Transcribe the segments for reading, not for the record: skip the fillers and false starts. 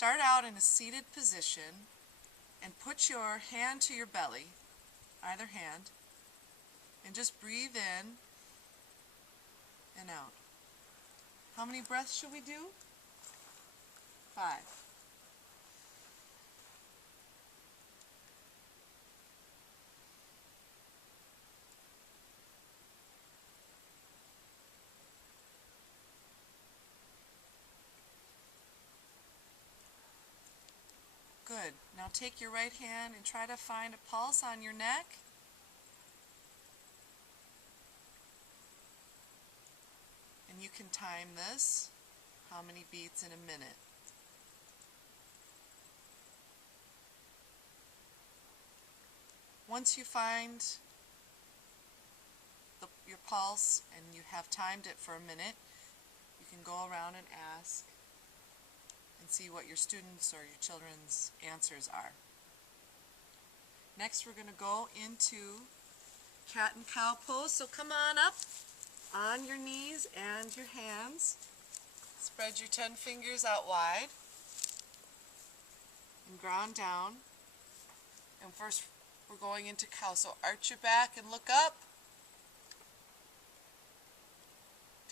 start out in a seated position and put your hand to your belly, either hand, and just breathe in and out. How many breaths should we do? 5. Good. Now take your right hand and try to find a pulse on your neck. And you can time this, how many beats in a minute. Once you find your pulse and you have timed it for a minute, you can go around and ask and see what your students or your children's answers are. Next we're going to go into cat and cow pose. So come on up on your knees and your hands. Spread your 10 fingers out wide and ground down. And first we're going into cow. So arch your back and look up.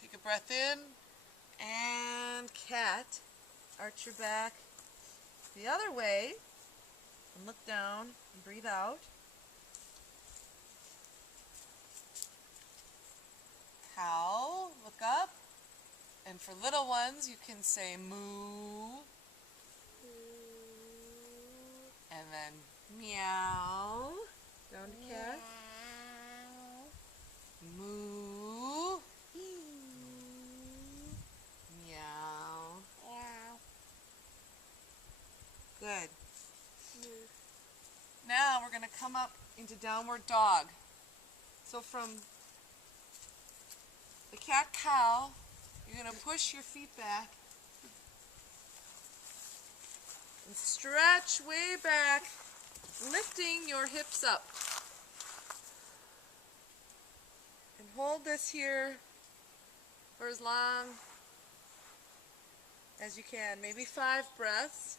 Take a breath in and cat. Arch your back the other way and look down and breathe out. Cow, look up. And for little ones, you can say moo. And then meow. Down to cat. Moo. Meow. Good. Now we're going to come up into downward dog. So from the cat-cow, you're going to push your feet back and stretch way back, lifting your hips up. And hold this here for as long as you can, maybe 5 breaths.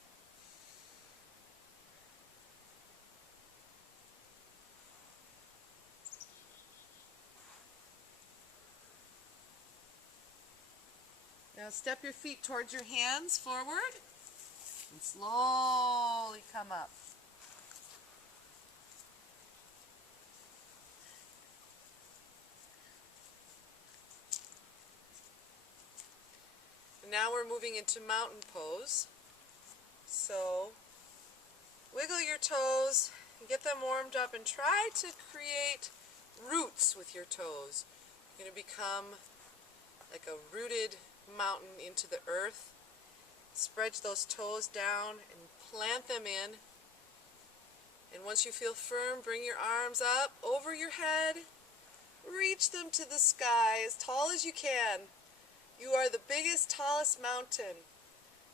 Now step your feet towards your hands forward and slowly come up. Now we're moving into mountain pose. So wiggle your toes, get them warmed up, and try to create roots with your toes. You're going to become like a rooted mountain into the earth. Spread those toes down and plant them in. And once you feel firm, bring your arms up over your head. Reach them to the sky as tall as you can. You are the biggest, tallest mountain.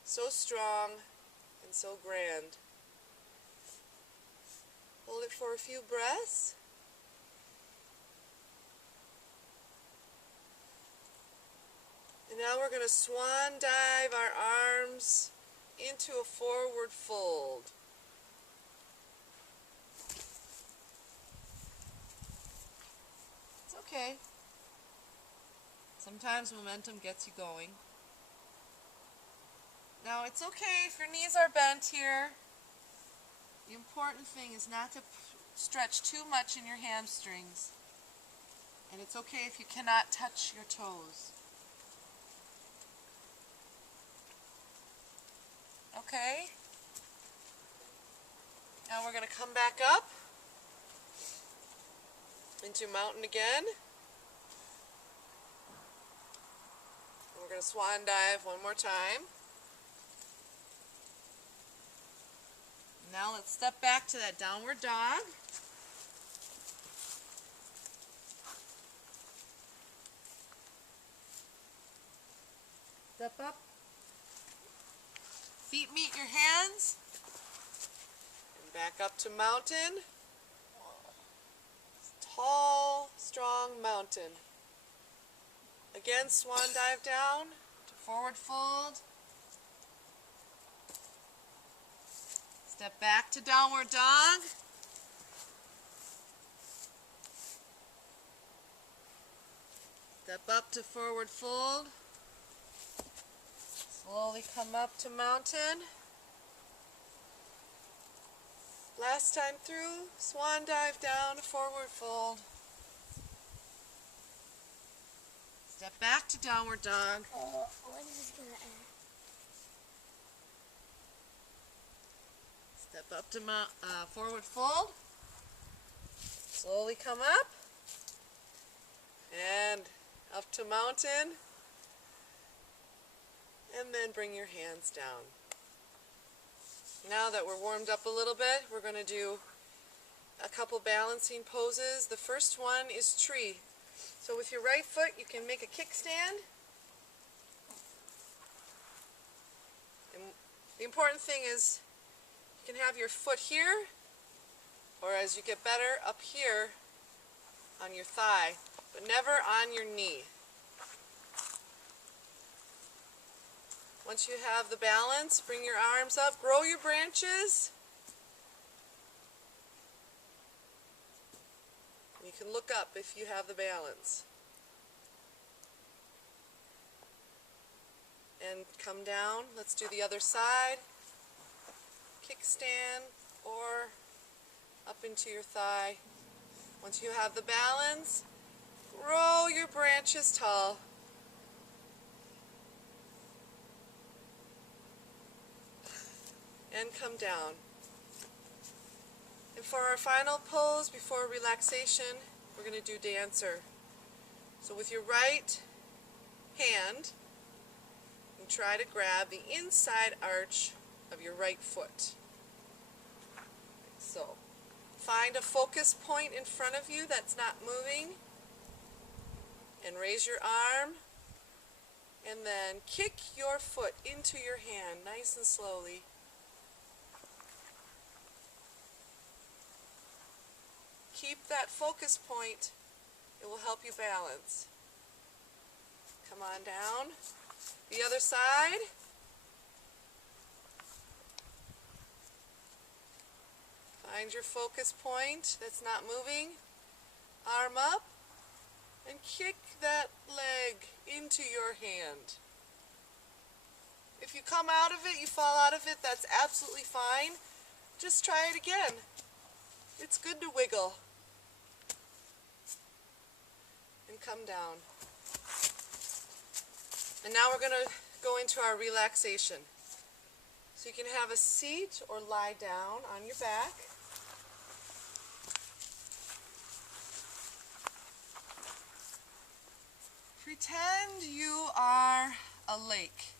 So strong and so grand. Hold it for a few breaths. And now we're going to swan dive our arms into a forward fold. It's okay. Sometimes momentum gets you going. Now it's okay if your knees are bent here. The important thing is not to stretch too much in your hamstrings. And it's okay if you cannot touch your toes. Okay? Now we're going to come back up into mountain again. We're going to swan dive one more time. Now let's step back to that downward dog. Step up. Feet meet your hands. And back up to mountain. Tall, strong mountain. Again, swan dive down to forward fold. Step back to downward dog. Step up to forward fold. Slowly come up to mountain. Last time through, swan dive down, forward fold. Step back to downward dog. When is this gonna end? Step up to forward fold. Slowly come up. And up to mountain. And then bring your hands down. Now that we're warmed up a little bit, we're going to do a couple balancing poses. The first one is tree. So with your right foot, you can make a kickstand. And the important thing is you can have your foot here, or as you get better, up here on your thigh, but never on your knee. Once you have the balance, bring your arms up, grow your branches. You can look up if you have the balance. And come down. Let's do the other side. Kickstand or up into your thigh. Once you have the balance, grow your branches tall. And come down. And for our final pose before relaxation, we're going to do dancer. So with your right hand, you try to grab the inside arch of your right foot. So find a focus point in front of you that's not moving, and raise your arm, and then kick your foot into your hand nice and slowly. Keep that focus point. It will help you balance. Come on down. The other side. Find your focus point that's not moving. Arm up and kick that leg into your hand. If you come out of it, you fall out of it, that's absolutely fine. Just try it again. It's good to wiggle. And come down. And now we're going to go into our relaxation. So you can have a seat or lie down on your back. Pretend you are a lake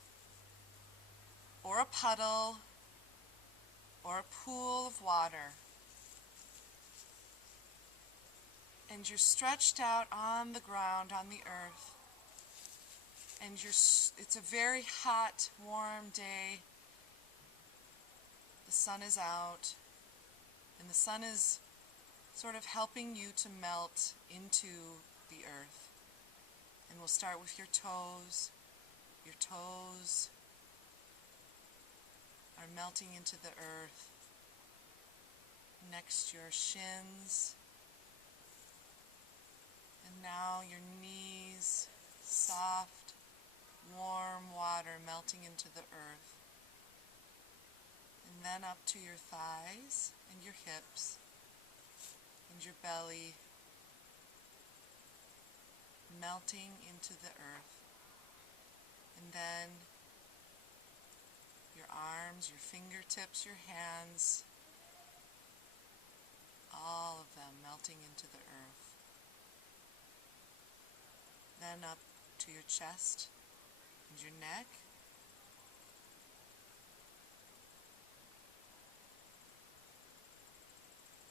or a puddle or a pool of water. And you're stretched out on the ground, on the earth. And it's a very hot, warm day. The sun is out. And the sun is sort of helping you to melt into the earth. And we'll start with your toes. Your toes are melting into the earth. Next, your shins. And now your knees, soft, warm water melting into the earth. And then up to your thighs and your hips and your belly, melting into the earth. And then your arms, your fingertips, your hands, all of them melting into the earth. Then up to your chest and your neck.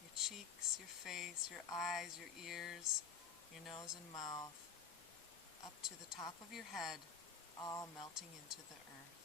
Your cheeks, your face, your eyes, your ears, your nose and mouth, up to the top of your head, all melting into the earth.